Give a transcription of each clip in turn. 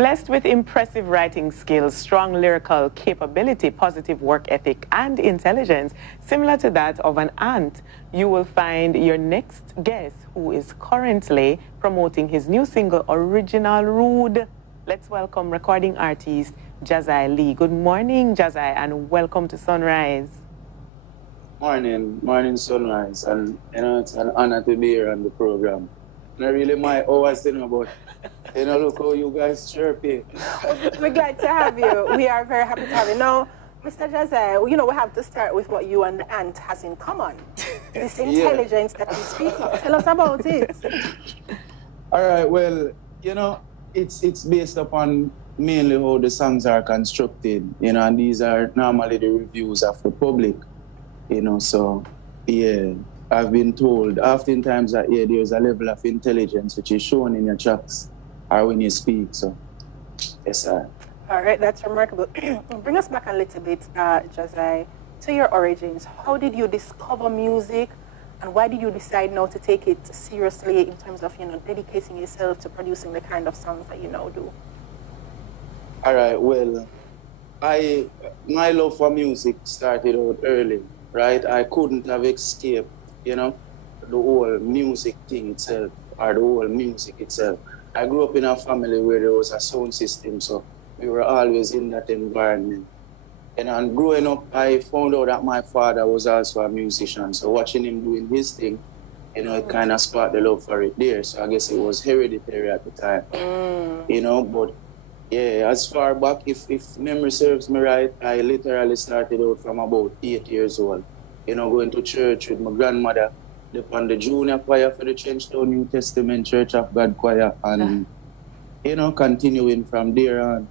Blessed with impressive writing skills, strong lyrical capability, positive work ethic, and intelligence, similar to that of an ant, you will find your next guest who is currently promoting his new single, Original Rude. Let's welcome recording artist Jahzi Lee. Good morning, Jahzi, and welcome to Sunrise. Morning, Sunrise, and it's an honor to be here on the program. And I really might always think about, look how you guys chirpy. We're glad to have you. We are very happy to have you. Now, Mr. Jahzi, we have to start with what you and the ant has in common. This intelligence that you speak of. Tell us about it. All right, well, it's based upon mainly how the songs are constructed, and these are normally the reviews of the public, so, yeah. I've been told oftentimes that there's a level of intelligence which is shown in your tracks or when you speak. So, yes, sir. All right, that's remarkable. Bring us back a little bit, Jahzi, to your origins. How did you discover music, and why did you decide now to take it seriously in terms of dedicating yourself to producing the kind of songs that you now do? All right, well, my love for music started out early, right? I couldn't have escaped the whole music thing itself, or the whole music itself. I grew up in a family where there was a sound system, so we were always in that environment. And growing up, I found out that my father was also a musician, so watching him doing his thing, it kind of sparked the love for it there. So I guess it was hereditary at the time, but yeah, as far back, if memory serves me right, I literally started out from about 8 years old. Going to church with my grandmother, on the junior choir for the Trenchtown New Testament Church of God choir, and, continuing from there on.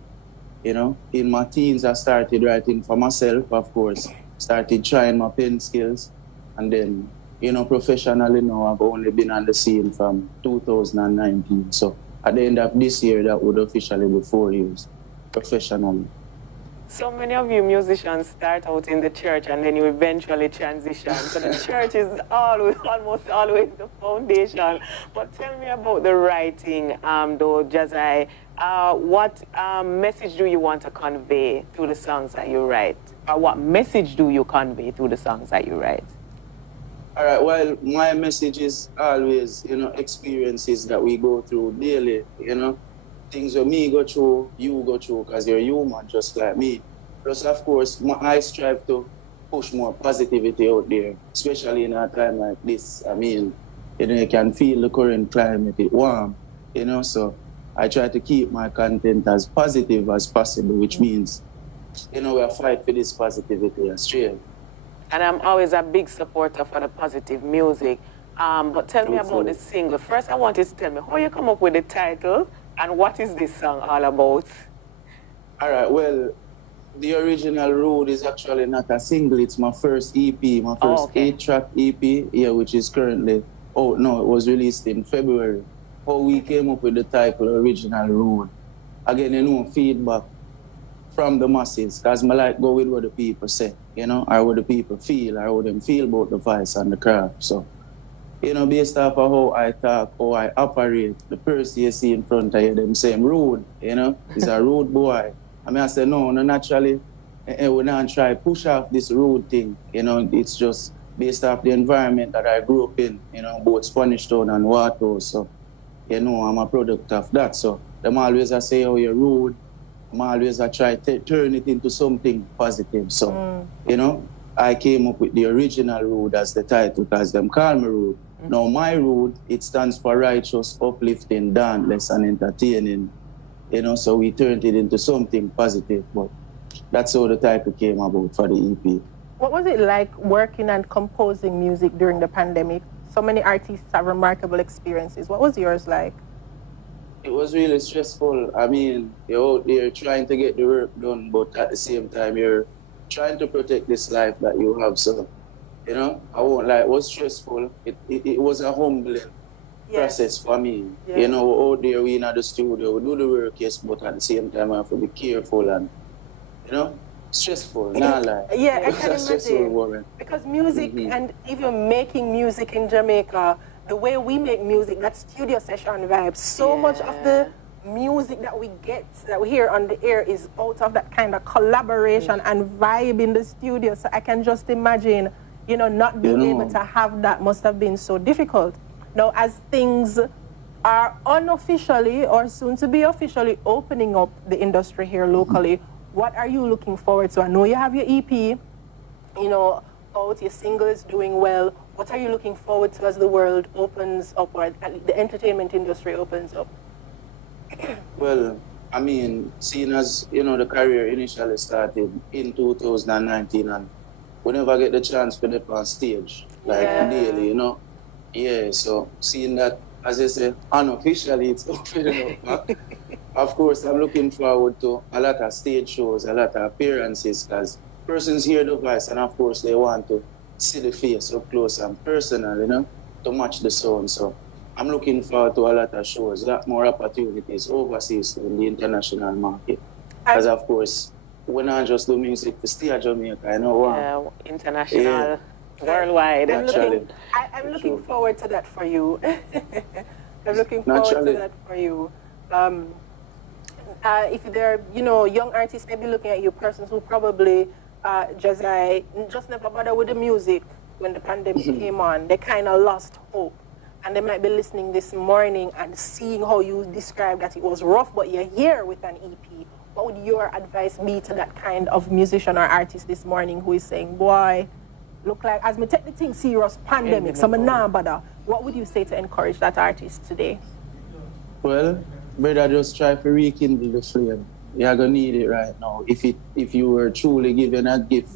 In my teens, I started writing for myself, of course, started trying my pen skills, and then, professionally now, I've only been on the scene from 2019. So at the end of this year, that would officially be 4 years professionally. So many of you musicians start out in the church and then you eventually transition. So the church is almost always the foundation. But tell me about the writing, though, Jahzi. What message do you want to convey through the songs that you write? Or what message do you convey through the songs that you write? All right, well, my message is always, experiences that we go through daily, things that me go through, you go through, because you're human just like me. Plus, of course, I strive to push more positivity out there, especially in a time like this. I mean, you can feel the current climate, it's warm, so I try to keep my content as positive as possible, which means, we fight for this positivity and straight. And I'm always a big supporter for the positive music. But tell me about the single. First, I want you to tell me how you come up with the title, and what is this song all about? All right, well, the Original Road is actually not a single. It's my first EP, my first 8-track EP, which is currently, it was released in February. How we came up with the title Original Road. Again, feedback from the masses, because I like go with what the people say, or what the people feel, or how them feel about the voice and the craft. So, based off of how I talk, how I operate, the person you see in front of you, them saying rude, is a rude boy. I say, no, naturally, we don't try push off this rude thing, it's just based off the environment that I grew up in, both Spanish Town and Waterhouse. So, I'm a product of that. So, them always I say, oh, you're rude. I'm always I try to turn it into something positive. So, I came up with the Original Road as the title because them call me rude. Now, my road, it stands for righteous, uplifting, dauntless, and entertaining. So we turned it into something positive. But that's how the title came about for the EP. What was it like working and composing music during the pandemic? So many artists have remarkable experiences. What was yours like? It was really stressful. I mean, you're out there trying to get the work done, but at the same time, you're trying to protect this life that you have. So, I won't lie, it was stressful. It was a humbling process for me. Yeah. Out there, we in the studio, we do the work, yes, but at the same time, I have to be careful and, stressful, not lie. Yeah, I can imagine. Because music, and even making music in Jamaica, the way we make music, that studio session vibe, so much of the music that we get, that we hear on the air, is out of that kind of collaboration and vibe in the studio. So I can just imagine, you know, not being able to have that must have been so difficult. Now, as things are unofficially or soon to be officially opening up the industry here locally, what are you looking forward to? I know you have your EP, you know, out, your single is doing well. What are you looking forward to as the world opens up, or the entertainment industry opens up? Well, I mean, seeing as, you know, the career initially started in 2019, and we never get the chance to be on stage, like daily, you know. Yeah, so seeing that, as I say, unofficially it's opening up. Of course, I'm looking forward to a lot of stage shows, a lot of appearances, because persons hear the voice, and of course they want to see the face up close and personal, you know, to match the sound. So I'm looking forward to a lot of shows, a lot more opportunities overseas in the international market. Because of course, we not just do music to stay at Jamaica, you know. Yeah, international, worldwide. I'm looking forward to that for you. I'm looking forward to that for you. If there are, you know, young artists maybe looking at you, persons who probably just never bothered with the music when the pandemic came on, they kind of lost hope. And they might be listening this morning and seeing how you described that it was rough, but you're here with an EP. What would your advice be to that kind of musician or artist this morning who is saying, boy, look like, as me take the thing serious, pandemic, so I'm not bother. What would you say to encourage that artist today? Well, brother, just try to rekindle the flame. You're going to need it right now. If you were truly given a gift,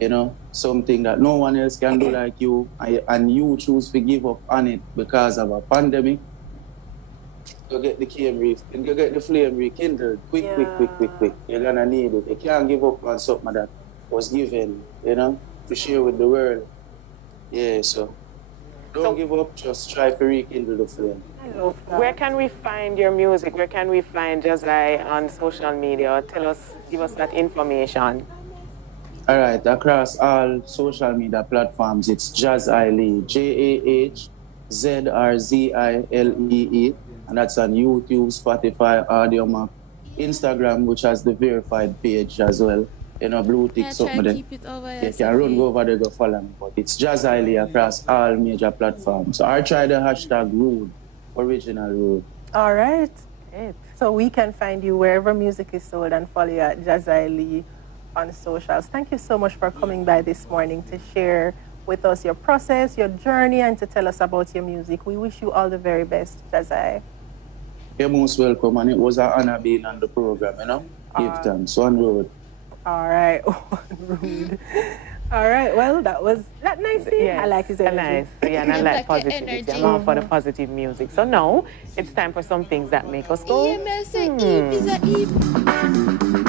you know, something that no one else can do like you, and you choose to give up on it because of a pandemic, you get the flame rekindled quick. You're going to need it. You can't give up on something that was given, you know, to share with the world. Yeah, so don't give up, just try to rekindle the flame. Where can we find your music? Where can we find Jahzi Lee on social media? Give us that information. All right, across all social media platforms, it's Jahzi Lee, JAHZRZILEE, and that's on YouTube, Spotify, Audiomack, Instagram, which has the verified page as well. You know, blue tick something there. You can run go over there, go follow me. But it's Jahzi Lee across all major platforms. So I try the hashtag Rude, original Rude. All right. So we can find you wherever music is sold and follow you at Jahzi Lee on socials. Thank you so much for coming by this morning to share with us your process, your journey, and to tell us about your music. We wish you all the very best, Jahzi. You're most welcome, and it was an honor being on the program, you know? Give thanks. One road. All right. Rude. All right. Well, that was that nice. Yes, I like his energy. Nice. Yeah, and I like positivity. I'm all for the positive music. So now it's time for some things that make us go. EMS, EP is a EP.